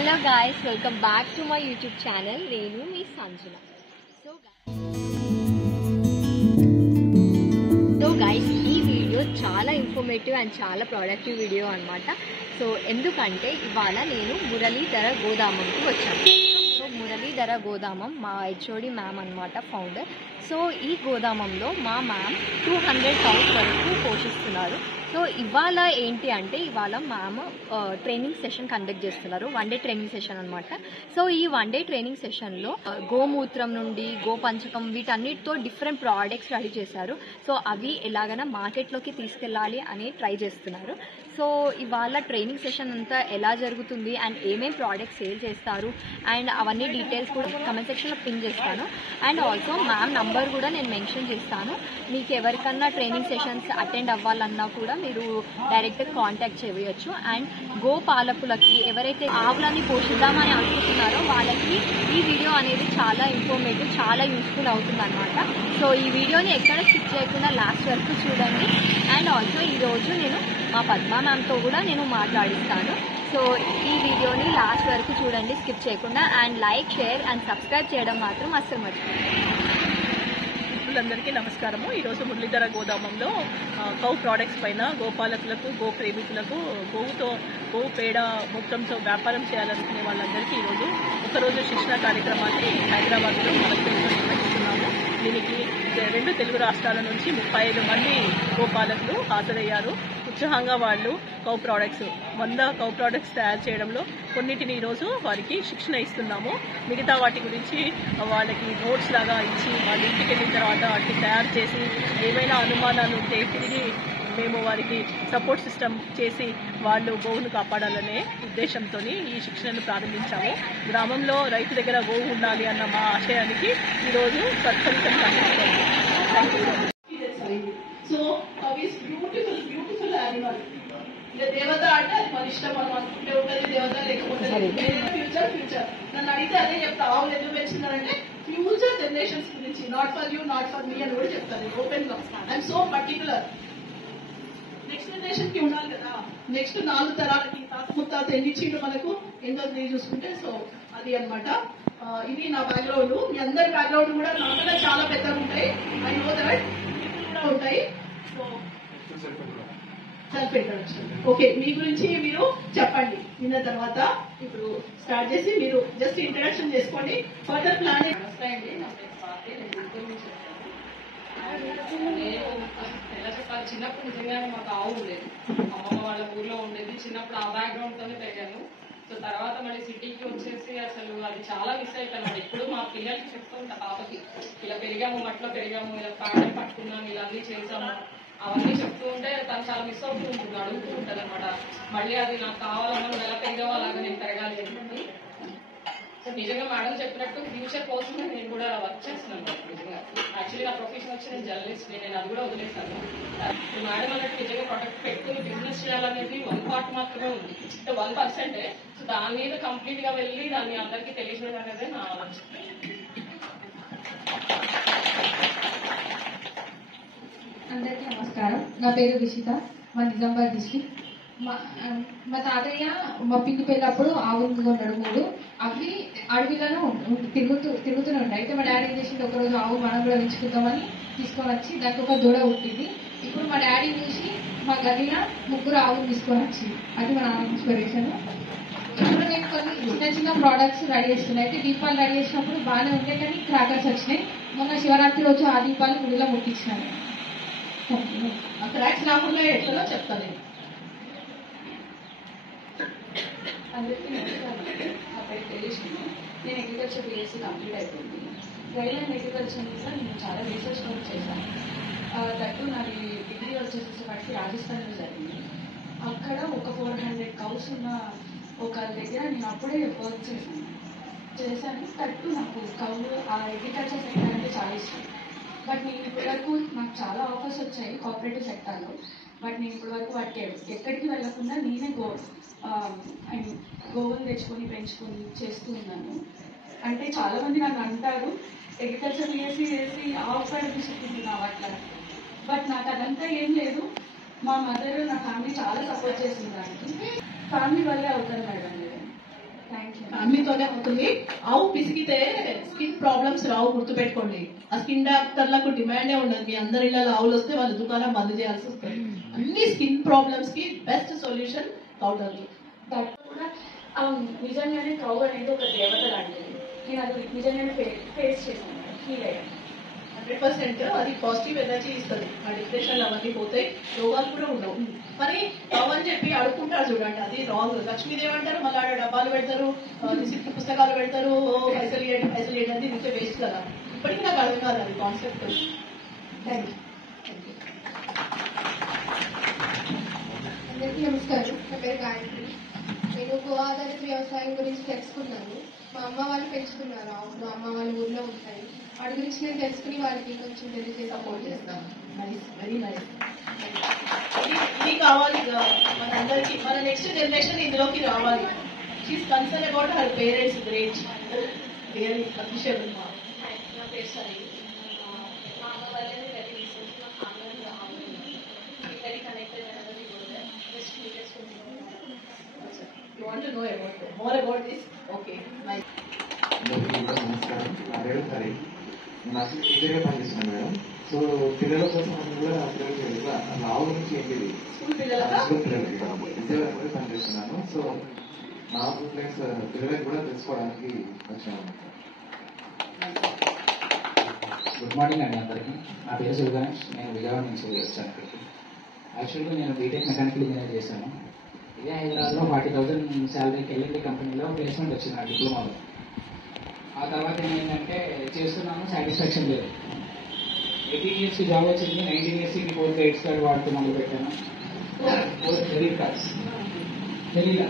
Hello guys, welcome back to my YouTube channel. Nenu mee Sanjana. So guys, ee video chaala informative and chaala productive video annamata. So endukante ivala nenu Muralidhara Godhamamku vachanu. So Muralidhara Godhamam ma HOD ma'am annamata founder. So ee Godhamamlo ma ma'am 200 cows varaku పోషిస్తున్నారు. So ఇవాళ ఏంటి అంటే ఇవాళ ma'am training session conduct చేస్తున్నారు, 1 day training session అనమాట. So ఈ 1 day training సెషన్లో గోమూత్రం నుండి గోపంచకం వీటన్నిటితో డిఫరెంట్ ప్రోడక్ట్స్ రెడీ చేశారు. సో అవి ఎలాగైనా మార్కెట్లోకి తీసుకెళ్ళాలి అని ట్రై చేస్తున్నారు. సో ఇవాళ ట్రైనింగ్ సెషన్ అంతా ఎలా జరుగుతుంది అండ్ ఏమేమి ప్రోడక్ట్స్ సేల్ చేస్తారు అండ్ అవన్నీ డీటెయిల్స్ కూడా కమెంట్ సెక్షన్లో పిన్ చేస్తాను. అండ్ ఆల్సో మ్యామ్ నంబర్ కూడా నేను మెన్షన్ చేస్తాను. మీకు ఎవరికన్నా ట్రైనింగ్ సెషన్స్ అటెండ్ అవ్వాలన్నా కూడా మీరు డైరెక్ట్ కాంటాక్ట్ చేయవచ్చు. అండ్ గోపాలకులకి ఎవరైతే ఆవులని పోషిద్దామని అనుకుంటున్నారో వాళ్ళకి ఈ వీడియో అనేది చాలా ఇన్ఫర్మేటివ్, చాలా యూస్ఫుల్ అవుతుంది అనమాట. సో ఈ వీడియోని ఎక్కడ స్కిప్ చేయకుండా లాస్ట్ వరకు చూడండి. అండ్ ఆల్సో ఈరోజు నేను మా పద్మా మ్యామ్తో కూడా నేను మాట్లాడిస్తాను. సో ఈ వీడియోని లాస్ట్ వరకు చూడండి స్కిప్ చేయకుండా. And like, share and subscribe చేయడం మాత్రం అస్సలు మర్చిపోండి. అందరికీ నమస్కారము. ఈరోజు మురళీధర గోదామంలో కౌ ప్రోడక్ట్స్ పైన గోపాలకులకు, గో ప్రేమికులకు, గోవు పేడ మూత్రంతో వ్యాపారం చేయాలనుకునే వాళ్ళందరికీ ఈరోజు ఒకరోజు శిక్షణ కార్యక్రమాన్ని హైదరాబాద్లో నిర్వహిస్తున్నాము. దీనికి 2 తెలుగు రాష్ట్రాల నుంచి 35 మంది గోపాలకులు హాజరయ్యారు. ఉత్సాహంగా వాళ్ళు కౌ ప్రోడక్ట్స్ 100 కౌ ప్రోడక్ట్స్ తయారు చేయడంలో కొన్నిటిని ఈరోజు వారికి శిక్షణ ఇస్తున్నాము. మిగతా వాటి గురించి వాళ్ళకి నోట్స్ లాగా ఇచ్చి వాళ్ళ ఇంటికి వెళ్ళిన తర్వాత వాటిని తయారు చేసి ఏమైనా అనుమానాలు ఉంటే తిరిగి మేము వారికి సపోర్ట్ సిస్టమ్ చేసి వాళ్ళు గోవును కాపాడాలనే ఉద్దేశంతో ఈ శిక్షణను ప్రారంభించాము. గ్రామంలో రైతు దగ్గర గోవు ఉండాలి అన్న మా ఆశయానికి ఈరోజు సత్ఫలితం కనిపిస్తుంది. So beautiful animal. దేవత అంటే అది మన ఇష్టం, మనం అనుకుంటే ఉంటుంది దేవత, లేకపోతే ఫ్యూచర్ నన్ను అడిగితే అదే చెప్తా. ఆవులు ఎందుకు పెంచుతున్నారంటే ఫ్యూచర్ జనరేషన్స్ గురించి, not for you, not for me అని కూడా చెప్తాను ఓపెన్ గా. I'm so particular. Next generation కి ఉండాలి కదా, నెక్స్ట్ 4 తరాలకి తాత ముత్తాత ఎన్నిచ్చిండు మనకు ఎంతో చూసుకుంటే. సో అది అనమాట. ఇది నా బ్యాక్గ్రౌండ్. మీ అందరి బ్యాక్గ్రౌండ్ కూడా నాకన్నా చాలా పెద్దగా ఉంటాయి. ఐ నో దట్ కూడా ఉంటాయి. So self introduction. ఓకే, మీ గురించి మీరు చెప్పండి. విన్న తర్వాత ఇప్పుడు స్టార్ట్ చేసి మీరు జస్ట్ ఇంట్రడక్షన్ చేసుకోండి. ఫర్దర్ ప్లాన్ వస్తాయండి. నా పేరు స్వాతి. ఎలా చెప్పాలి, చిన్నప్పుడు నిజంగానే మాకు ఆవు ఉండేది, అమ్మమ్మ వాళ్ళ ఊర్లో ఉండేది. చిన్నప్పుడు ఆ బ్యాక్గ్రౌండ్ తోనే పెరిగాను. సో తర్వాత మళ్ళీ సిటీకి వచ్చేసి అసలు అది చాలా మిస్ అయిపోయాను. ఇప్పుడు మా పిల్లలకి చెప్తూ ఉంటా, పాపకి ఇలా పెరిగాము, మట్లో పెరిగాము, ఇలా పాటలు పట్టుకున్నాము, ఇలా అన్ని చేసాము, అవన్నీ చెప్తూ ఉంటే తను చాలా మిస్ అవుతూ ఉంటుంది, అడుగుతూ ఉంటుంది అనమాట. మళ్ళీ అది నాకు కావాలన్నా నువ్వు ఎలా పెరిగావో అలాగా నేను పెరగాలి అని. సో నిజంగా మేడం చెప్పినట్టు ఫ్యూచర్ కోసమే నేను కూడా వర్క్ చేస్తున్నాను. నిజంగా యాక్చువల్లీ నా ప్రొఫెషన్ వచ్చి నేను జర్నలిస్ట్, నేను అది కూడా వదిలేస్తాను. మేడం అన్నట్టు నిజంగా ప్రొడక్ట్ పెట్టుకుని బిజినెస్ చేయాలనేది 1 పార్ట్ మాత్రమే ఉంది, అంటే 1%. సో దాని మీద కంప్లీట్ గా వెళ్ళి దాన్ని అందరికీ తెలియజేయడం అనేది నా ఆలోచన. అందరికీ నమస్కారం. నా పేరు రిషిత, మా నిజామాబాద్ డిస్ట్రిక్ట్. మా తాతయ్య మా పిన్ని పెళ్ళప్పుడు ఆవులు కొన్నాడు 3. అవి అడవిలను తిరుగుతూనే ఉంటాయి. అయితే మా డాడీ ఏం చేసింది, ఒకరోజు ఆవు మనం కూడా పెంచుకుందామని తీసుకొని వచ్చి దానికి ఒక దూడ పుట్టింది. ఇప్పుడు మా డాడీ చూసి మా గదిన 3 ఆవులు తీసుకొని వచ్చి, అది మా నాన్న ఇన్స్పిరేషన్. ఇప్పుడు నేను కొన్ని చిన్న ప్రోడక్ట్స్ రెడీ చేస్తున్నాయి. అయితే దీపాలు రెడీ చేసినప్పుడు బాగానే ఉంటాయి, కానీ క్రాకర్స్ వచ్చినాయి. మొన్న శివరాత్రి రోజు ఆ దీపాలు గుడిలో ముట్టించినాను. క్రాక్స్ రాకుండా ఎట్లా చెప్తాను నేను. అందరికీ నమస్కారం. నా పేరు తెలియజేస్తున్నాను. నేను అగ్రికల్చర్ BSc కంప్లీట్ అయిపోయింది. గైడ్లైన్ అగ్రికల్చర్ మీద నేను చాలా రీసెర్చ్ వర్క్ చేశాను. దట్టు నాది డిగ్రీ వచ్చేసేసరికి రాజస్థాన్లో జరిగింది. అక్కడ ఒక 400 కౌస్ ఉన్న ఒక దగ్గర నేను అప్పుడే వర్క్ చేశాను. దట్టు నాకు కౌలు ఆ అగ్రికల్చర్ సెక్టర్ అంటే చాలా ఇష్టం. బట్ నేను ఇప్పటివరకు నాకు చాలా ఆఫర్స్ వచ్చాయి కోఆపరేటివ్ సెక్టార్లో. బట్ నేను ఇప్పటివరకు వాటికి ఎక్కడికి వెళ్లకుండా నేనే గోవులు తెచ్చుకొని పెంచుకొని చేస్తూ ఉన్నాను. అంటే చాలా మంది నాకు అంటారు అగ్రికల్చర్ చేసి ఆవు పేడ తీసుకుంటున్నావు అట్లా. బట్ నాకు అదంతా ఏం లేదు. మా మదర్ నా ఫ్యామిలీ చాలా సపోర్ట్ చేసింది దానికి. ఫ్యామిలీ వల్లే అవుతాను మేడం. Thank you. అన్నితోనే అవుతుంది. ఆవు పిసికితే స్కిన్ ప్రాబ్లమ్స్ రావు, గుర్తుపెట్టుకోండి. ఆ స్కిన్ డాక్టర్లకు డిమాండే ఉండదు. మీ అందరి ఇళ్ళలో ఆవులు వస్తే వాళ్ళు దుకాణం బంద్ చేయాల్సి వస్తుంది. అన్ని స్కిన్ ప్రాబ్లమ్స్ కి బెస్ట్ సొల్యూషన్ కౌటర్లు. కూడా నిజంగానే కౌ అనేది ఒక దేవత లాంటిది. నేను అది నిజంగానే ఫేస్ చేశాను, ఫీల్ అయ్యాను. 100% అది పాజిటివ్ ఎనర్జీ ఇస్తుంది. ఆ డిప్రెషన్ అవన్నీ పోతాయి, రోగాలు కూడా ఉండవు. మరి అని చెప్పి అడుక్కుంటారు చూడండి, అది రాంగ్. లక్ష్మీదేవి అంటారు, మళ్ళీ ఆడ డబ్బాలు పెడతారు, రిసిప్ట్ పుస్తకాలు పెడతారు, పైసలు ఇవ్వండి అది ఇంకే వేస్ట్ కదా. ఇప్పటికీ నాకు అర్థం కాదు అది కాన్సెప్ట్. Thank you. అందరికీ నమస్కారం. నా పేరు గాయత్రి. నేను గో ఆధారిత వ్యవసాయం గురించి తెలుసుకున్నాను. మా అమ్మ వాళ్ళు పెంచుతున్నారు ఆవులు, అమ్మ వాళ్ళ ఊర్లో ఉంటాయి. వాటి గురించి నేను తెలుసుకుని వాళ్ళకి కొంచెం తెలియజేసి సపోర్ట్ చేస్తాను. Nice, very nice. ఇది కావాలి మనందరికి, మన నెక్స్ట్ జనరేషన్ ఇందులోకి రావాలి. She's concern about her parents great, really appreciable. నా పేరు సరి. మా అమ్మ వాళ్ళని వెరీ రీసెంట్ మా ఫ్యామిలీ వెరీ కనెక్టెడ్ అనేది కూడా just You want to know more about this? Okay, nice. నమస్కారం. నా పేరు హరి. నేను అసలు టీచర్గా పనిచేస్తున్నాను మేడం. సో పిల్లల కోసం అసలు కూడా అసలు ఆవు నుంచి ఏంటిది స్కూల్ పిల్లలకి విద్యార్థులు పనిచేస్తున్నాను. సో నాకు ప్లస్ పిల్లలకు కూడా తెలుసుకోవడానికి వచ్చాను. గుడ్ మార్నింగ్ అండి అందరికీ. నా పేరు శివగణేష్. నేను విజయవాడ నుంచి వచ్చాను ఇక్కడికి. యాక్చువల్గా నేను బీటెక్ మెకానికల్ ఇంజనీర్ చేశాను. ఇదే హైదరాబాద్లో 40,000 శాలరీకి వెళ్ళింది కంపెనీలో ప్లేస్మెంట్ వచ్చింది నా డిప్లొమాలో. ఆ తర్వాత ఏమైందంటే చేస్తున్నాను, సాటిస్ఫాక్షన్ లేదు. 18 yearsకి జాబ్ వచ్చింది, 19 yearsకి 4 క్రెడిట్ కార్డ్ వాడుతూ మొదలు పెట్టాను. 4 క్రెడిట్ కార్డ్స్ తెలీదా.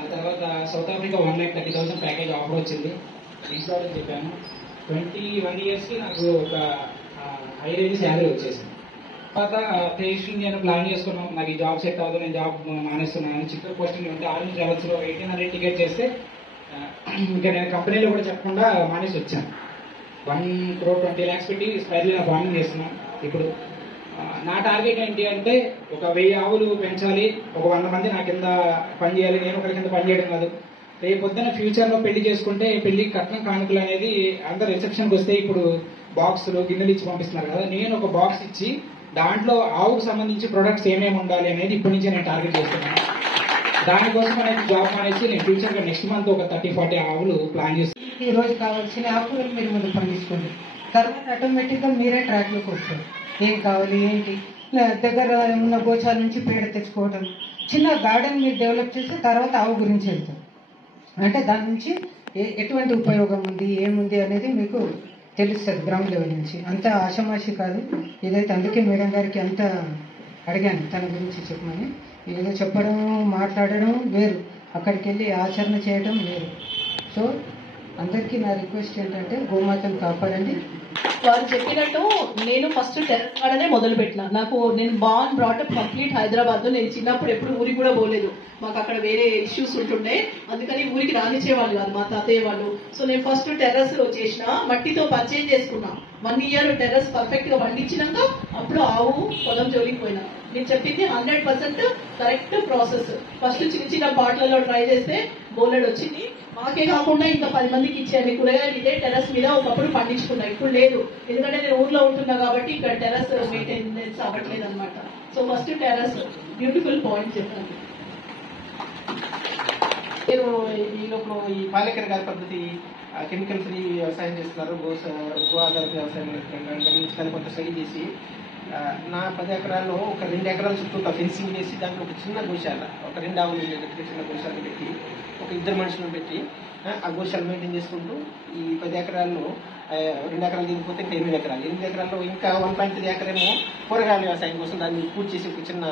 ఆ తర్వాత సౌత్ ఆఫ్రికా 1,30,000 ప్యాకేజ్ ఆఫర్ వచ్చింది. ఇంట్లో చెప్పాను. 21 yearsకి నాకు ఒక హై రేంజ్ శాలరీ వచ్చేసింది. తర్వాత పేషెంట్ నేను ప్లాన్ చేసుకున్నాను, నాకు ఈ జాబ్ సెట్ అవ్వదు, నేను జాబ్ మానేస్తున్నాను. చిత్తూరు పోస్టింగ్ ఉంటే ఆరెంజ్ ట్రావెల్స్లో 1800 టికెట్ చేస్తే ఇంకా నేను కంపెనీలో కూడా చెప్పకుండా మానేసి వచ్చాను. 1,20,00,000 పెట్టి స్పైర్లీ నా ఫార్మింగ్ చేస్తున్నాను. ఇప్పుడు నా టార్గెట్ ఏంటి అంటే ఒక 1000 ఆవులు పెంచాలి, ఒక 100 మంది నా కింద పని చేయాలి. నేను ఒకరి కింద పని చేయడం కాదు. రేపు పొద్దున ఫ్యూచర్లో పెళ్లి చేసుకుంటే పెళ్లి కట్నం కానుకలు అనేది అందరు రిసెప్షన్కి వస్తే ఇప్పుడు బాక్సులు గిన్నెలు ఇచ్చి పంపిస్తున్నారు కదా. నేను ఒక బాక్స్ ఇచ్చి దాంట్లో ఆవుకు సంబంధించి ప్రొడక్ట్స్ ఏమేమి ఉండాలి అనేది ఇప్పటి నుంచే నేను టార్గెట్ చేస్తున్నాను. దానికోసం అనేది జాబ్ మానేసి నేను ఫ్యూచర్గా నెక్స్ట్ మంత్ ఒక 30-40 ఆవులు ప్లాన్ చేస్తాను. ఈ రోజు కావాల్సిన ఆకులు మీరు ముందు పండించుకోండి. తర్వాత ఆటోమేటిక్గా మీరే ట్రాక్లోకి వస్తారు. ఏం కావాలి ఏంటి, దగ్గర ఉన్న గోచాల నుంచి పేడ తెచ్చుకోవడం, చిన్న గార్డెన్ మీరు డెవలప్ చేస్తే తర్వాత ఆవు గురించి వెళ్తాం. అంటే దాని నుంచి ఎటువంటి ఉపయోగం ఉంది ఏముంది అనేది మీకు తెలుస్తుంది గ్రౌండ్ లెవెల్ నుంచి. అంత ఆషమాషి కాదు ఇదైతే. అందుకే మేడం గారికి అంత అడిగాను తన గురించి చెప్పమని. ఏదో చెప్పడం మాట్లాడడం వేరు, అక్కడికి వెళ్ళి ఆచరణ చేయడం వేరు. సో అందరికీ నా రిక్వెస్ట్ ఏంటంటే గోమాతను కాపాడండి. వారు చెప్పినట్టు నేను ఫస్ట్ టెర్రస్ గార్డెనే మొదలు పెట్టిన. నేను బార్న్ బ్రాటప్ కంప్లీట్ హైదరాబాద్ లో. నేను చిన్నప్పుడు ఎప్పుడు ఊరికి కూడా పోలేదు, మాకు అక్కడ వేరే ఇష్యూస్ ఉంటుండే, అందుకని ఊరికి రానిచ్చేవాళ్ళు కాదు మా తాతయ్య వాళ్ళు. సో నేను ఫస్ట్ టెర్రస్ చేసిన, మట్టితో పర్చేజ్ చేసుకున్నా. 1 year టెర్రస్ పర్ఫెక్ట్ గా పండించినాక అప్పుడు ఆవు పొలం జోలికి పోయినా. నేను చెప్పింది 100% కరెక్ట్ ప్రాసెస్. ఫస్ట్ చిన్న చిన్న పాటలలో ట్రై చేస్తే బోలెడ్ వచ్చింది. మాకే కాకుండా ఇంకా 10 మందికి ఇచ్చేయండి. కూరగాయలు ఇదే టెర్రస్ మీద ఒకప్పుడు పండించుకున్నా, ఇప్పుడు లేదు. ఎందుకంటే నేను ఊర్లో ఉంటున్నా కాబట్టి ఇక్కడ టెర్రస్ మెయింటెనెన్స్ అవ్వట్లేదు అనమాట. So first terrace beautiful point చెప్పండి. నేను ఈ లోపల ఈ పాలేకర్ గారి పద్ధతి కెమికల్ ఫ్రీ వ్యవసాయం చేస్తున్నారు. గో ఆధారిత వ్యవసాయం గమనించడానికి కొంత స్టడీ చేసి నా 10 ఎకరాల్లో ఒక 2 ఎకరాల చుట్టూ ఒక ఫెన్సింగ్ వేసి దాంట్లో ఒక చిన్న గోశాల, ఒక 2 ఆవులు ఉండేటట్టు చిన్న గోశాల పెట్టి ఒక 2 మనుషులను పెట్టి ఆ గోశాల మెయింటైన్ చేసుకుంటూ ఈ 10 ఎకరాల్లో 2 ఎకరాలు దిగిపోతే ఇంకా 8 ఎకరాలు. 8 ఎకరాల్లో ఇంకా 1.5 ఎకరేమో కూరగాయల వ్యవసాయం కోసం దాన్ని పూర్తి చేసి ఒక చిన్న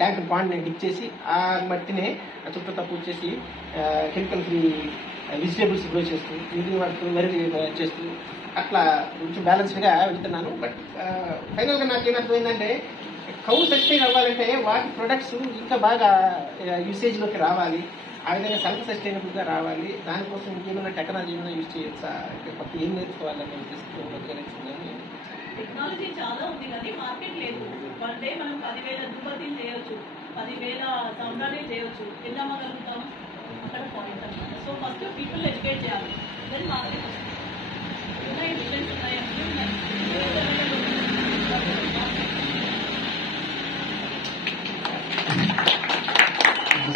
ట్యాంక్ పాండ్ని డిక్ చేసి ఆ మట్టినే చుట్టూ పూర్తి చేసి కెమికల్ ఫ్రీ వెజిటేబుల్స్ గ్రో చేస్తూ మిగిలిన వాటితో వరి చేస్తూ అట్లా కొంచెం బ్యాలెన్స్డ్గా వెళ్తున్నాను. బట్ ఫైనల్గా నాకు ఏమర్థమైందంటే కౌ సస్టైన్ అవ్వాలంటే వాటి ప్రొడక్ట్స్ ఇంకా బాగా యూసేజ్లోకి రావాలి, ఆ విధంగా సెల్ఫ్ సస్టైనబుల్గా రావాలి. దానికోసం ఇంకేమైనా టెక్నాలజీ ఏమైనా యూజ్ చేయొచ్చా, కొత్త ఏం నేర్చుకోవాలని నేర్చుకున్నాను. టెక్నాలజీ చాలా ఉంది కానీ మార్కెట్ లేదు. వన్ డే మనం 10,000 దుపతీలు చేయొచ్చు, 10,000 సంబరాలు చేయొచ్చు. ఎలా అమ్మగలుగుతాం అక్కడ పాయింట్ అనమాట. సో పీపుల్ ఎడ్యుకేట్ చేయాలి. దెన్ మార్కెట్ ఉన్నాయి, డిఫరెన్స్ ఉన్నాయి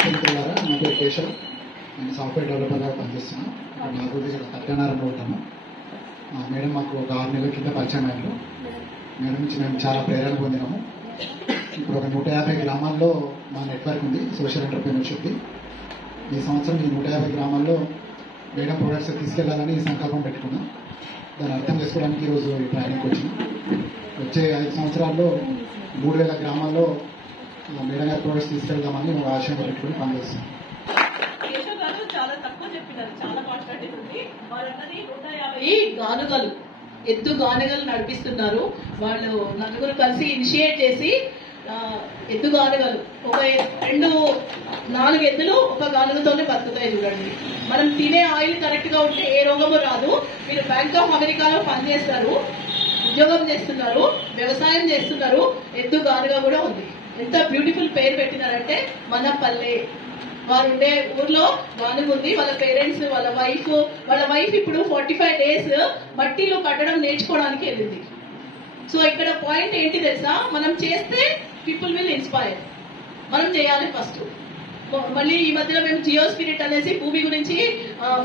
అంటే నా పేరు కేశవ్. నేను సాఫ్ట్వేర్ డెవలపర్గా పనిచేస్తున్నాను. నా గురించి ఇక్కడ సత్యనారాయణ ఉంటాము. మేడం మాకు ఒక 6 నెలల కింద పరిచయం అయ్యారు. మేడం నుంచి మేము చాలా ప్రేరణ పొందినాము. ఇప్పుడు ఒక 150 గ్రామాల్లో మా నెట్వర్క్ ఉంది, సోషల్ ఎంటర్ప్రీనర్షిప్ది. ఈ సంవత్సరం ఈ 150 గ్రామాల్లో మేడం ప్రొడక్ట్స్ తీసుకెళ్లాలని సంకల్పం పెట్టుకున్నాం. దాన్ని అర్థం చేసుకోవడానికి ఈరోజు ఈ ట్రైనింగ్కి వచ్చినాం. వచ్చే 5 సంవత్సరాల్లో 3000 గ్రామాల్లో మేడం గారి ప్రొడక్ట్స్ తీసుకెళ్దామని ఒక ఆశయం పెట్టుకుని పనిచేస్తాం. కేశవ్ గారు చాలా తక్కువ చెప్పినారు, చాలా కాన్ఫిడెంట్ ఉంది. వాళ్ళందరినీ 150 గానుగలు, ఎద్దు గానుగలు నడిపిస్తున్నారు. వాళ్ళు నలుగురు కలిసి ఇనిషియేట్ చేసి ఎద్దు గానుగలు ఒక 4 ఎద్దులు ఒక గానుగతోనే బతుకుతాయి. చూడండి, మనం తినే ఆయిల్ కరెక్ట్ గా ఉంటే ఏ రోగము రాదు. మీరు బ్యాంక్ ఆఫ్ అమెరికాలో పనిచేస్తారు, ఉద్యోగం చేస్తున్నారు, వ్యవసాయం చేస్తున్నారు, ఎద్దు గానుగ కూడా ఉంది. ఎంత బ్యూటిఫుల్ పేరు పెట్టినారంటే మన పల్లె. వారు ఉండే ఊర్లో గానుగ ఉంది. వాళ్ళ పేరెంట్స్, వాళ్ళ వైఫ్ ఇప్పుడు 45 days మట్టిలో కట్టడం నేర్చుకోవడానికి వెళ్ళింది. సో ఇక్కడ పాయింట్ ఏంటి తెలుసా, మనం చేస్తే పీపుల్ విల్ ఇన్స్పైర్. మనం చేయాలి ఫస్ట్. మళ్ళీ ఈ మధ్యలో మేము జియో స్పిరిట్ అనేసి భూమి గురించి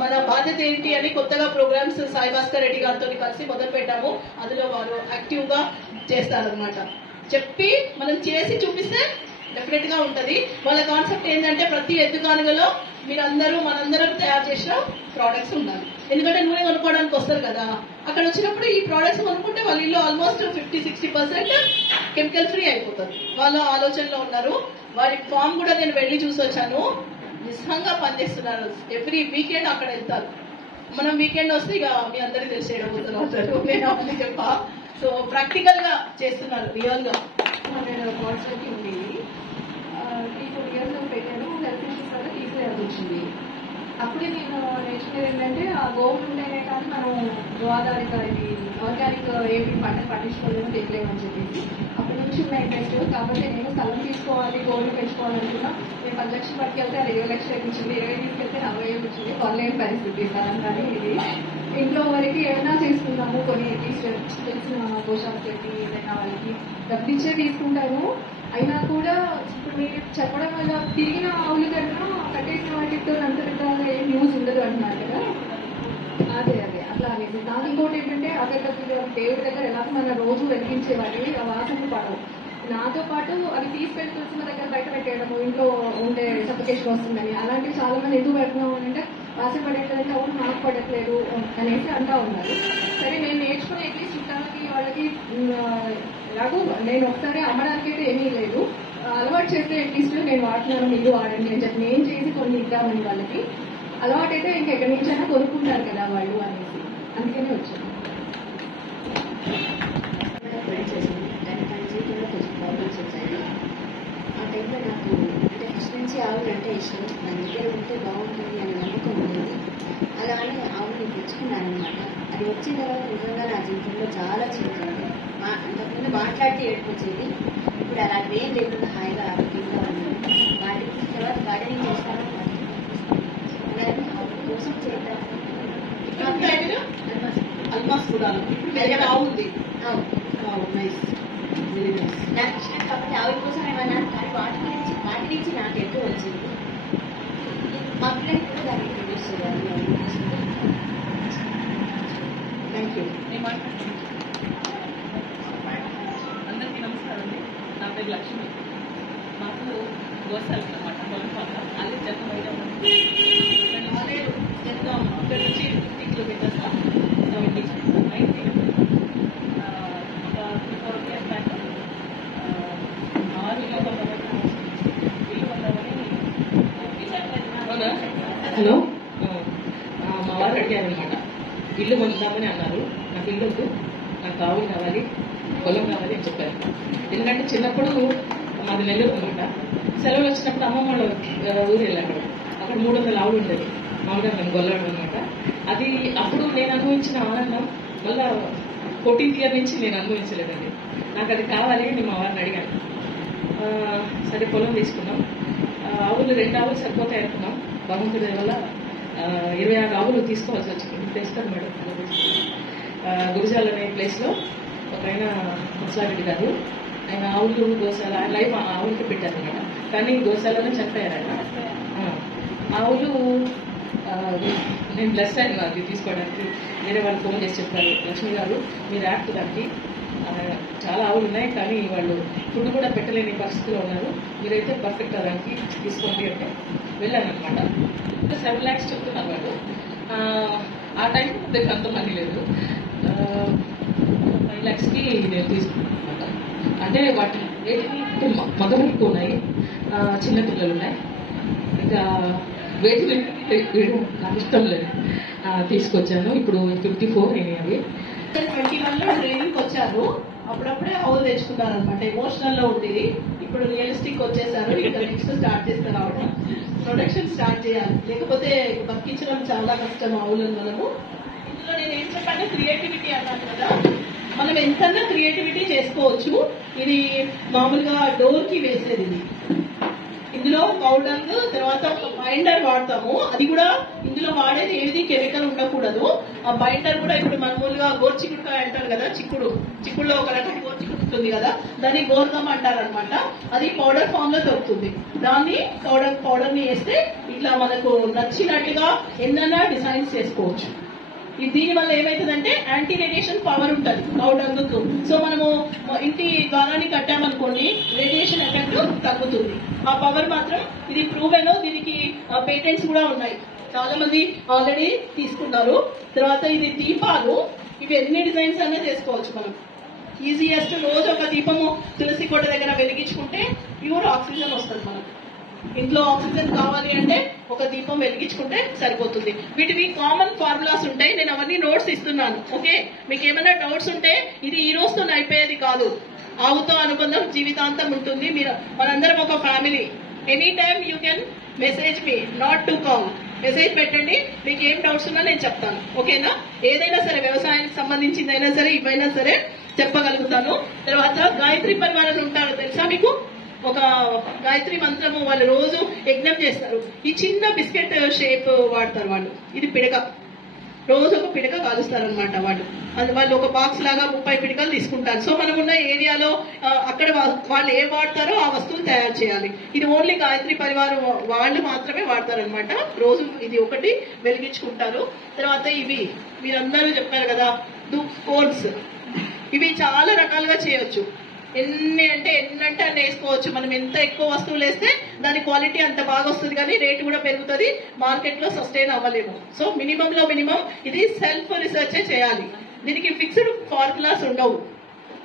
మన బాధ్యత ఏంటి అని కొత్తగా ప్రోగ్రామ్స్ సాయి భాస్కర్ రెడ్డి గారితో కలిసి మొదలు పెట్టాము. అందులో వారు యాక్టివ్ గా చేస్తారనమాట. చెప్పి మనం చేసి చూపిస్తే డెఫినెట్ గా ఉంటది. వాళ్ళ కాన్సెప్ట్ ఏంటంటే ప్రతి ఎద్దు గానుగలో మీరందరూ మనందరం తయారు చేసిన ప్రోడక్ట్స్ ఉండాలి. ఎందుకంటే నూనె కొనుక్కోవడానికి వస్తారు కదా, అక్కడ వచ్చినప్పుడు ఈ ప్రోడక్ట్స్ కొనుక్కుంటే వాళ్ళ ఇల్లు ఆల్మోస్ట్ 50-60% కెమికల్ ఫ్రీ అయిపోతుంది. వాళ్ళ ఆలోచనలో ఉన్నారు. వారి ఫామ్ కూడా నేను వెళ్లి చూసి వచ్చాను. నిజంగా పనిచేస్తున్నారు. ఎవ్రీ వీకెండ్ అక్కడ వెళ్తారు. మనం వీకెండ్ వస్తే ఇక మీ అందరికీ తెలిసి ఏడబోతున్నారు, నేను అవన్నీ చెప్పా. సో ప్రాక్టికల్ గా చేస్తున్నారు, రియల్ గా. వాట్సాప్ ఉంది 3-4 years పెట్టాను. హెల్త్ ఇష్యూస్ వల్ల తీసేయాల్సి వచ్చింది. అప్పుడే నేను నేర్చుకునేది ఏంటంటే ఆ గోవులు ఉంటేనే కానీ మనం గో ఆధారిత ఇది ఆర్గానిక్ ఏమి పండించుకోలేము, తెగలేమని చెప్పేసి అప్పటి నుంచి ఉన్న ఇంట్రెస్ట్. కాబట్టి నేను స్థలం తీసుకోవాలి, గోవులు పెంచుకోవాలనుకున్నా. నేను 10 లక్షలు పట్టుకెళ్తే అది 20 లక్షలు ఇచ్చింది, 20 తీసుకెళ్తే 40,000 ఇచ్చింది. కొనలేని పరిస్థితి స్థలం. కానీ ఇది ఇంట్లో వరకు ఏమైనా చేసుకున్నాము. కొన్ని అట్లీస్ట్ తెలిసిన గోశాలకి ఏదైనా వాళ్ళకి డబ్బిచ్చే తీసుకుంటాము. అయినా కూడా ఇప్పుడు మీరు చెప్పడం వల్ల తిరిగిన ఆవుల కన్నా కట్టేసిన వాటితో అంత పెద్దగా ఏం యూజ్ ఉండదు అంటున్నారు కదా. అదే అట్లా అనేది. నాకు ఇంకోటి ఏంటంటే అగరబత్తులు దేవుడి దగ్గర ఎలా మన రోజు వెలిగించేవాడి ఆ వాసనలు పడవు. నాతో పాటు అవి తీసుకెళ్ళి తులసి దగ్గర బయట పెట్టేయడము, ఇంట్లో ఉండే సఫికేషన్ వస్తుందని. అలాంటివి చాలా మంది ఎందుకు పెడుతున్నాము అంటే వాసన పడట్లేదంటే అవును నాకు పడట్లేదు అనేసి అంటా ఉన్నారు. సరే నేను నేర్చుకుని అట్లీస్ట్ చుట్టాలకి వాళ్ళకి ఎలాగో నేను ఒకసారి అమ్మడానికి అయితే ఏమీ లేదు, అలవాటు చేస్తే అట్లీస్ట్ నేను వాడుతున్నాను మీరు వాడండి అని చెప్పి నేను చేసి కొన్ని ఇద్దామని వాళ్ళకి అలవాటు అయితే ఇంకెక్కడి నుంచైనా కొనుక్కుంటారు కదా వాళ్ళు అనేసి అందుకనే వచ్చాను. కానీ తన జీవితంలో కొంచెం ప్రాబ్లమ్స్ వచ్చాయి. ఆ టైంలో నాకు అంటే ఫస్ట్ నుంచి ఆవులు అంటే ఇష్టం. నా దగ్గర ఉంటే బాగుంటుంది అనే నమ్మకం ఉండేది. అలా అని ఆవుని తెచ్చుకున్నానమాట. అది వచ్చిన తర్వాత నిజంగా నా జీవితంలో చాలా చేంజ్ అయింది. అంతకుముందు మాట్లాడితే ఏడుకొచ్చేది, ఇప్పుడు అలాంటి ఏం లేకుండా హాయిగా ఆరోగ్యంగా ఉంది. వాటికి తర్వాత గార్డెనింగ్ చేస్తాను, అలాగే ఆవుల కోసం చేద్దాం. అల్మాస్ కూడా బాగుంది. నాకు ఇష్టం కాబట్టి ఆవిడ కోసం ఏమన్నా, కానీ వాటి నుంచి నాకు ఎక్కువ వచ్చింది. మా పిల్లలకి కూడా దాన్ని ఇంట్రడ్యూస్ చేయాలి. Thank you. అందరికీ నమస్కారం అండి. నా పేరు లక్ష్మి. మాకు గోశాల అన్నమాట, పొలంపాక. అది చెత్త బయట ఆలేరు చెత్తాము. ఇక్కడ నుంచి 50 kilometers 90 ఒక 3-4 years బ్యాక్ 6 ఇల్లు కొందామని. హలో, మా వారు అడిగారు అనమాట, ఇల్లు కొందామని అన్నారు. నాకు ఇల్లు వద్దు, నాకు ఆవులు కావాలి, పొలం కావాలి అని చెప్పారు. ఎందుకంటే చిన్నప్పుడు మాది నెల్లూరు అనమాట. సెలవులు వచ్చినప్పుడు అమ్మమ్మ వాళ్ళ ఊరు వెళ్ళాను. అక్కడ 300 ఆవులు ఉండేది. మామూలుగా మేము గొల్లడం అనమాట. అది అప్పుడు నేను అనుభవించిన ఆనందం మళ్ళా 14th year నుంచి నేను అనుభవించలేదండి. నాకు అది కావాలి అని మా వారిని అడిగాను. సరే పొలం తీసుకున్నాం. ఆవులు 2 ఆవులు సరిపోతాయి అనుకున్నాం. భగవంతుడి వల్ల 26 ఆవులు తీసుకోవాల్సి వచ్చింది. తెస్తారు మేడం. గురిజాల అనే ప్లేస్లో ఒక ఆయన ముసలారెడ్డి గారు, ఆయన ఆవులు గోశాల లైఫ్ ఆవులకి పెట్టారు అనమాట. కానీ గోశాలనే చనిపోయారు ఆయన. ఆవులు నేను బ్లెస్ అయ్యాను అది తీసుకోవడానికి. వేరే వాళ్ళు ఫోన్ చేసి చెప్పారు, లక్ష్మి గారు మీరు యాక్ట్ దానికి చాలా ఆవులు ఉన్నాయి కానీ వాళ్ళు ఫుడ్ కూడా పెట్టలేని పరిస్థితిలో ఉన్నారు, మీరైతే పర్ఫెక్ట్ దానికి తీసుకోండి అంటే వెళ్ళాను అనమాట. 7 lakhs చెప్తున్నారు వాళ్ళు. ఆ టైం దగ్గర అంత మనీ లేదు. 5 lakhsకి నేను తీసుకున్నాను అనమాట. అంటే వాటి మగలు ఎక్కువ ఉన్నాయి, చిన్నపిల్లలు ఉన్నాయి. ఇంకా వెయిట్ నాకు ఇష్టం లేదు, తీసుకొచ్చాను. ఇప్పుడు 54 అయినాయి అవి. 21లో ట్రైనింగ్ వచ్చారు, అప్పుడప్పుడే ఆవులు తెచ్చుకున్నారు అనమాట. ఎమోషనల్ లో ఉండేది, ఇప్పుడు రియలిస్టిక్ వచ్చేసారు. ఇంకా నెక్స్ట్ స్టార్ట్ చేస్తారు ఆవిడ, ప్రొడక్షన్ స్టార్ట్ చేయాలి, లేకపోతే బతికించడం చాలా కష్టం ఆవులను మనము. ఇందులో నేను ఏం చెప్పాను, క్రియేటివిటీ అన్నాను కదా, మనం ఎంతన్నా క్రియేటివిటీ చేసుకోవచ్చు. ఇది మామూలుగా డోర్ కి వేసేది. ఇది ఇందులో పౌడర్ తర్వాత ఒక బైండర్ వాడతాము. అది కూడా ఇందులో వాడేది ఏది కెమికల్ ఉండకూడదు. ఆ బైండర్ కూడా ఇప్పుడు మామూలుగా గోర్చిక్కుడుకాయ అంటారు కదా, చిక్కుడులో ఒక రకం గోర్చిక్కుడు ఉంటుంది కదా, దాన్ని గోర్గమ్ అంటారు అనమాట. అది పౌడర్ ఫామ్ లో దొరుకుతుంది. దాన్ని పౌడర్ ని వేస్తే ఇట్లా మనకు నచ్చినట్టుగా ఎన్నైనా డిజైన్స్ చేసుకోవచ్చు. దీని వల్ల ఏమైతుందంటే యాంటీ రేడియేషన్ పవర్ ఉంటుంది పౌడర్కు. సో మనము ఇంటి ద్వారాన్ని కట్టామనుకోండి, రేడియేషన్ ఎఫెక్ట్ తగ్గుతుంది. ఆ పవర్ మాత్రం ఇది ప్రూవెన్. దీనికి పేటెంట్స్ కూడా ఉన్నాయి, చాలా మంది ఆల్రెడీ తీసుకున్నారు. తర్వాత ఇది దీపాలు, ఇవి ఎన్ని డిజైన్స్ అనే చేసుకోవచ్చు మనం. ఈజియెస్ట్ రోజు ఒక దీపము తులసి కోట దగ్గర వెలిగించుకుంటే ప్యూర్ ఆక్సిజన్ వస్తుంది మనకు. ఇంట్లో ఆక్సిజన్ కావాలి అంటే ఒక దీపం వెలిగించుకుంటే సరిపోతుంది. వీటివి కామన్ ఫార్ములాస్ ఉంటాయి, నేను అవన్నీ నోట్స్ ఇస్తున్నాను. ఓకే, మీకు ఏమైనా డౌట్స్ ఉంటే ఇది ఈ రోజుతో అయిపోయేది కాదు. ఆవుతో అనుబంధం జీవితాంతం ఉంటుంది. మీరు మనందరం ఒక family. Any time you can message me, not to call. Message పెట్టండి, మీకు ఏం డౌట్స్ ఉన్నా నేను చెప్తాను. ఓకేనా? ఏదైనా సరే, వ్యవసాయానికి సంబంధించిందైనా సరే, ఇవైనా సరే చెప్పగలుగుతాను. తర్వాత గాయత్రి పరివారం ఉంటారు తెలుసా మీకు? ఒక గాయత్రి మంత్రము వాళ్ళు రోజు యజ్ఞం చేస్తారు. ఈ చిన్న బిస్కెట్ షేప్ వాడతారు వాళ్ళు. ఇది పిడక, రోజు ఒక పిడక కాలుస్తారు అనమాట వాళ్ళు. వాళ్ళు ఒక బాక్స్ లాగా 30 పిడకలు తీసుకుంటారు. సో మనం ఉన్న ఏరియాలో అక్కడ వాళ్ళు ఏం వాడతారో ఆ వస్తువులు తయారు చేయాలి. ఇది ఓన్లీ గాయత్రి పరివారం వాళ్ళు మాత్రమే వాడతారు అనమాట. రోజు ఇది ఒకటి వెలిగించుకుంటారు. తర్వాత ఇవి మీరందరూ చెప్పారు కదా, కోడ్స్, ఇవి చాలా రకాలుగా చేయొచ్చు. ఎన్నంటే అన్ని వేసుకోవచ్చు. మనం ఎంత ఎక్కువ వస్తువులు వేస్తే దాని క్వాలిటీ అంత బాగా వస్తుంది, కానీ రేటు కూడా పెరుగుతుంది, మార్కెట్ లో సస్టైన్ అవ్వలేము. సో మినిమం లో మినిమం ఇది సెల్ఫ్ రీసెర్చ్ చేయాలి. దీనికి ఫిక్స్డ్ ఫార్ములాస్ ఉండవు.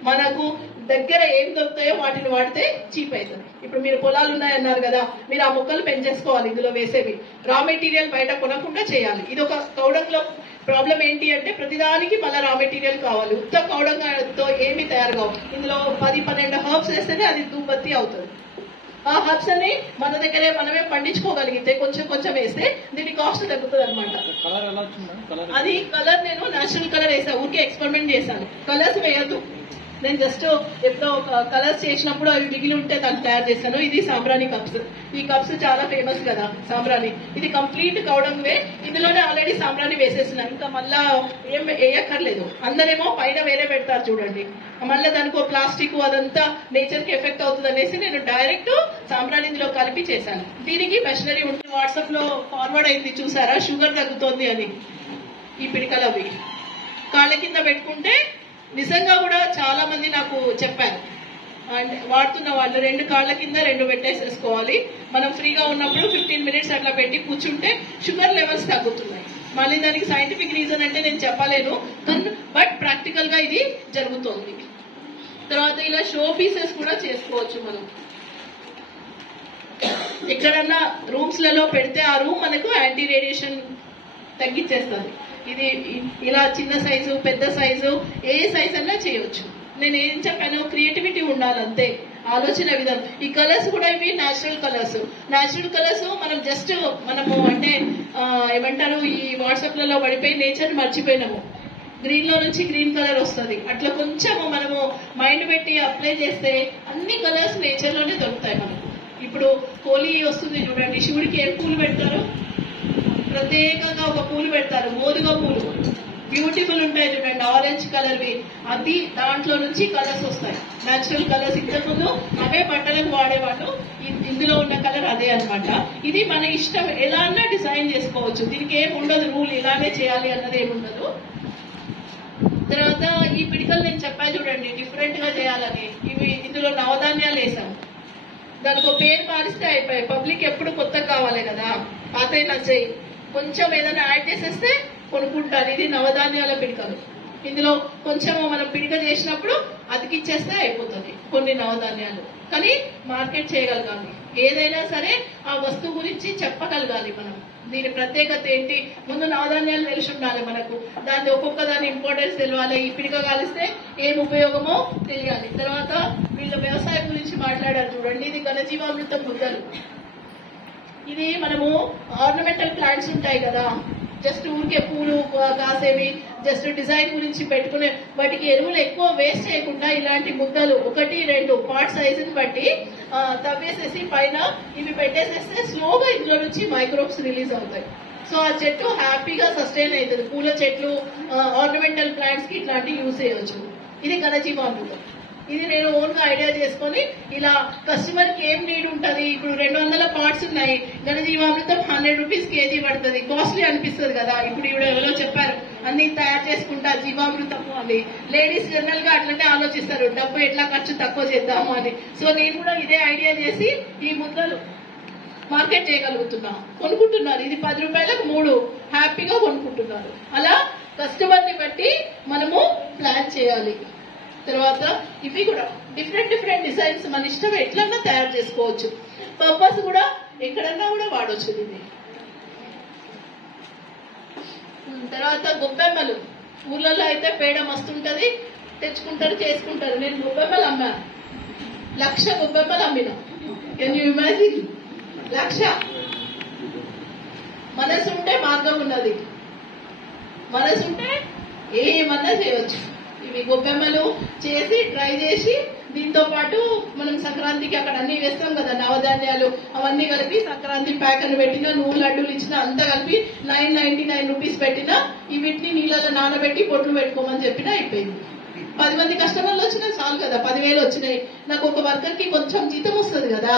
మనకు దగ్గర ఏం దొరుకుతాయో వాటిని వాడితే చీప్ అవుతుంది. ఇప్పుడు మీరు పొలాలు ఉన్నాయన్నారు కదా, మీరు ఆ మొక్కలు పెంచేసుకోవాలి. ఇందులో వేసేవి రా మెటీరియల్ బయట కొనకుండా చేయాలి. ఇది ఒక కౌడంలో ప్రాబ్లం ఏంటి అంటే, ప్రతిదానికి మళ్ళీ రా మెటీరియల్ కావాలి. ఉత్త కౌడంతో ఏమి తయారు కావు. ఇందులో 10-12 హర్బ్స్ వేస్తేనే అది ధూపత్తి అవుతుంది. ఆ హర్బ్స్ అని మన దగ్గరే మనమే పండించుకోగలిగితే కొంచెం కొంచెం వేస్తే దీని కాస్ట్ తగ్గుతుంది అనమాట. అది కలర్ నేను నేచురల్ కలర్ వేసాను, ఊరికే ఎక్స్పెరిమెంట్ చేశాను. కలర్స్ వేయద్దు. నేను జస్ట్ ఎప్పుడో ఒక కలర్స్ చేసినప్పుడు అవి మిగిలి ఉంటే దాన్ని తయారు చేశాను. ఇది సాంబ్రాణి కప్స్. ఈ కప్స్ చాలా ఫేమస్ కదా సాంబ్రాణి. ఇది కంప్లీట్ కౌడంవే. ఇందులోనే ఆల్రెడీ సాంబ్రాణి వేసేసిన, ఇంకా మళ్ళా ఏం వేయక్కర్లేదు. అందరేమో పైన వేరే పెడతారు చూడండి, మళ్ళీ దానికి ప్లాస్టిక్ అదంతా నేచర్ కి ఎఫెక్ట్ అవుతుంది అనేసి నేను డైరెక్ట్ సాంబ్రాణి ఇందులో కలిపి చేశాను. దీనికి మెషినరీ ఉంటుంది. వాట్సాప్ లో ఫార్వర్డ్ అయింది చూసారా, షుగర్ తగ్గుతోంది అని. ఈ పిడికలు అవి కాళ్ళ కింద పెట్టుకుంటే నిజంగా కూడా చాలా మంది నాకు చెప్పారు. అండ్ వాడుతున్న వాళ్ళు 2 కాళ్ళ కింద 2 పెట్టేసేసుకోవాలి. మనం ఫ్రీగా ఉన్నప్పుడు 15 minutes అట్లా పెట్టి కూర్చుంటే షుగర్ లెవెల్స్ తగ్గుతున్నాయి. మళ్ళీ దానికి సైంటిఫిక్ రీజన్ అంటే నేను చెప్పలేను, బట్ ప్రాక్టికల్ గా ఇది జరుగుతోంది. తర్వాత ఇలా షో పీసెస్ కూడా చేసుకోవచ్చు. మనం ఎక్కడన్నా రూమ్స్ లలో పెడితే ఆ రూమ్ మనకు యాంటీ రేడియేషన్ తగ్గించేస్తుంది. ఇది ఇలా చిన్న సైజు, పెద్ద సైజు, ఏ సైజ్ అన్నా చేయొచ్చు. నేను ఏం చెప్పాను, క్రియేటివిటీ ఉండాలి అంతే, ఆలోచన విధానం. ఈ కలర్స్ కూడా ఇవి న్యాచురల్ కలర్స్. న్యాచురల్ కలర్స్ మనం జస్ట్ మనము అంటే ఏమంటారు, ఈ వాట్సాప్ లలో పడిపోయి నేచర్ మర్చిపోయినాము. గ్రీన్ లో నుంచి గ్రీన్ కలర్ వస్తుంది. అట్లా కొంచెం మనము మైండ్ పెట్టి అప్లై చేస్తే అన్ని కలర్స్ నేచర్ లోనే దొరుకుతాయి మనకు. ఇప్పుడు హోలీ వస్తుంది చూడండి, శివుడికి ఏం పూలు పెడతారు? ప్రత్యేకంగా ఒక పూలు పెడతారు, మోదుగా పూలు బ్యూటిఫుల్ ఉంటాయి చూడండి, ఆరెంజ్ కలర్వి. అది దాంట్లో నుంచి కలర్స్ వస్తాయి, న్యాచురల్ కలర్స్. ఇంతకుముందు అవే బట్టలకు వాడేవాళ్ళు, ఇందులో ఉన్న కలర్ అదే అనమాట. ఇది మన ఇష్టం, ఎలా అన్నా డిజైన్ చేసుకోవచ్చు, దీనికి ఏం ఉండదు రూల్ ఇలానే చేయాలి అన్నది ఏముండదు. తర్వాత ఈ పిడికలు నేను చెప్పాను చూడండి, డిఫరెంట్ గా చేయాలని. ఇవి ఇందులో నవధాన్యాలు వేసాం, దానికి ఒక పేరు మారిస్తే అయిపోయాయి. పబ్లిక్ ఎప్పుడు కొత్తగా కావాలి కదా, పాతవి నచ్చాయి, కొంచెం ఏదైనా యాడ్ చేసేస్తే కొనుక్కుంటారు. ఇది నవధాన్యాల పిడికలు. ఇందులో కొంచెం మనం పిడిక చేసినప్పుడు అతికిచ్చేస్తే అయిపోతుంది కొన్ని నవధాన్యాలు. కానీ మార్కెట్ చేయగలగాలి, ఏదైనా సరే ఆ వస్తువు గురించి చెప్పగలగాలి మనం. దీని ప్రత్యేకత ఏంటి, ముందు నవధాన్యాలు తెలిసి ఉండాలి మనకు, దాని ఒక్కొక్క దాని ఇంపార్టెన్స్ తెలియాలి, ఈ పిడిక కాలిస్తే ఏం ఉపయోగమో తెలియాలి. తర్వాత వీళ్ళ వ్యవసాయం గురించి మాట్లాడారు చూడండి, ఇది ఘనజీవామృతం ముద్దలు. ఇది మనము ఆర్నమెంటల్ ప్లాంట్స్ ఉంటాయి కదా, జస్ట్ ఊరికే పూలు కాసేవి, జస్ట్ డిజైన్ గురించి పెట్టుకునే వాటికి ఎరువులు ఎక్కువ వేస్ట్ చేయకుండా ఇలాంటి ముద్దలు 1-2 పార్ట్ సైజుని బట్టి తవ్వేసేసి పైన ఇవి పెట్టేసేస్తే స్లోగా ఇందులో నుంచి మైక్రోబ్స్ రిలీజ్ అవుతాయి. సో ఆ చెట్టు హ్యాపీగా సస్టైన్ అవుతుంది. పూల చెట్లు, ఆర్నమెంటల్ ప్లాంట్స్ కి ఇట్లాంటివి యూజ్ చేయవచ్చు. ఇది ఘనజీవామృతం. ఇది నేను ఓన్ గా ఐడియా చేసుకొని ఇలా కస్టమర్ కి ఏం నీడ్ ఉంటది. ఇప్పుడు 200 పార్ట్స్ ఉన్నాయి, ఘనజీవామృతం 100 రూపీస్ కేజీ పడుతుంది, కాస్ట్లీ అనిపిస్తుంది కదా. ఇప్పుడు ఎవరో చెప్పారు అన్ని తయారు చేసుకుంటా జీవామృతము అని. లేడీస్ జనరల్ గా అట్లనే ఆలోచిస్తారు, డబ్బు ఎట్లా ఖర్చు తక్కువ చేద్దాము అని. సో నేను కూడా ఇదే ఐడియా చేసి ఈ ముద్దలు మార్కెట్ చేయగలుగుతున్నా, కొనుక్కుంటున్నారు. ఇది 10 రూపాయలకు 3 హ్యాపీగా కొనుక్కుంటున్నారు. అలా కస్టమర్ ని బట్టి మనము ప్లాన్ చేయాలి. తర్వాత ఇవి కూడా డిఫరెంట్ డిజైన్స్ మన ఇష్టం ఎట్లన్నా తయారు చేసుకోవచ్చు. పర్పస్ కూడా ఎక్కడన్నా కూడా వాడవచ్చు దీన్ని. తర్వాత గొబ్బెమ్మలు, ఊర్లలో అయితే పేడ మస్తుంటది, తెచ్చుకుంటారు, చేసుకుంటారు. నేను గొబ్బెమ్మలు అమ్మాను, 1,00,000 గొబ్బెమ్మలు అమ్మినా. Can you imagine? 1,00,000. మనసు ఉంటే మార్గం ఉన్నది, మనసు ఉంటే ఏమన్నా చేయవచ్చు. ఇవి గొబ్బెమ్మలు చేసి ట్రై చేసి, దీంతో పాటు మనం సంక్రాంతికి అక్కడ అన్ని వేస్తాం కదా, నవధాన్యాలు అవన్నీ కలిపి సంక్రాంతి ప్యాక్ అని పెట్టినా, నువ్వు లడ్డూలు ఇచ్చినా, అంతా కలిపి 999 రూపీస్ పెట్టినా, ఈ వీటిని నీళ్ళలో నానబెట్టి పొట్లు పెట్టుకోమని చెప్పినా అయిపోయింది. 10 మంది కస్టమర్లు వచ్చినా చాలు కదా, 10,000 వచ్చినాయి. నాకు ఒక వర్కర్ కి కొంచెం జీతం వస్తుంది కదా,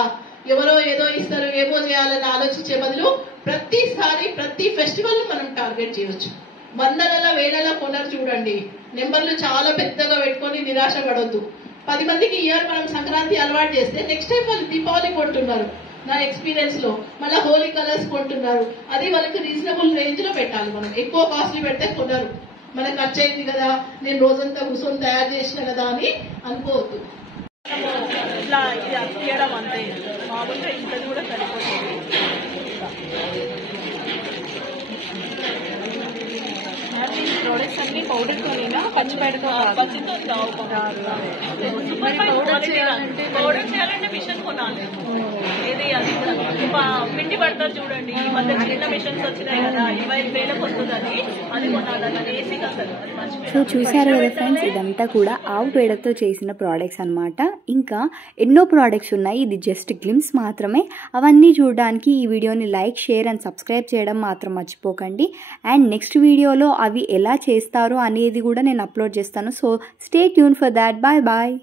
ఎవరో ఏదో ఇస్తారు ఏమో చేయాలని ఆలోచించే బదులు ప్రతిసారి ప్రతి ఫెస్టివల్ మనం టార్గెట్ చేయవచ్చు. 100ల 1000ల కొనరు చూడండి, నెంబర్లు చాలా పెద్దగా పెట్టుకొని నిరాశ పడొద్దు. 10 మందికి ఇయర్ మనం సంక్రాంతి అలవాటు చేస్తే నెక్స్ట్ టైం వాళ్ళు దీపావళి కొంటున్నారు నా ఎక్స్పీరియన్స్ లో, మళ్ళీ హోలీ కలర్స్ కొంటున్నారు. అది వాళ్ళకి రీజనబుల్ రేంజ్ లో పెట్టాలి. మనం ఎక్కువ కాస్ట్లీ పెడితే కొనరు, మనకు ఖర్చు అయింది కదా, నేను రోజంతా కూర్చొని తయారు చేసిన కదా అని అనుకోవద్దు. ఇట్లా ఇది అతికేయడం అంతే, మామూలుగా ఇంతది కూడా సరిపోతుంది. ప్రోడక్ట్స్ అన్ని పౌడర్ తోనేనా, పచ్చిపేడతో? పచ్చితో పౌడర్ చేయాలంటే మిషన్ కొనాలి. ఇది అది కూడా పిండి పడతారు చూడండి, ఈ మధ్య చిన్న మిషన్స్ వచ్చినాయి కదా, 25,000కి వస్తుందని, అది కొనాలి. అది ఏసీ అసలు అది మంచి. సో చూసారు కదా ఫ్రెండ్స్, ఇదంతా కూడా ఆవు పేడతో చేసిన ప్రోడక్ట్స్ అనమాట. ఇంకా ఎన్నో ప్రోడక్ట్స్ ఉన్నాయి, ఇది జస్ట్ గ్లిమ్స్ మాత్రమే. అవన్నీ చూడడానికి ఈ వీడియోని లైక్, షేర్ అండ్ సబ్స్క్రైబ్ చేయడం మాత్రం మర్చిపోకండి. అండ్ నెక్స్ట్ వీడియోలో అవి ఎలా చేస్తారు అనేది కూడా నేను అప్లోడ్ చేస్తాను. So stay tune for that. Bye bye.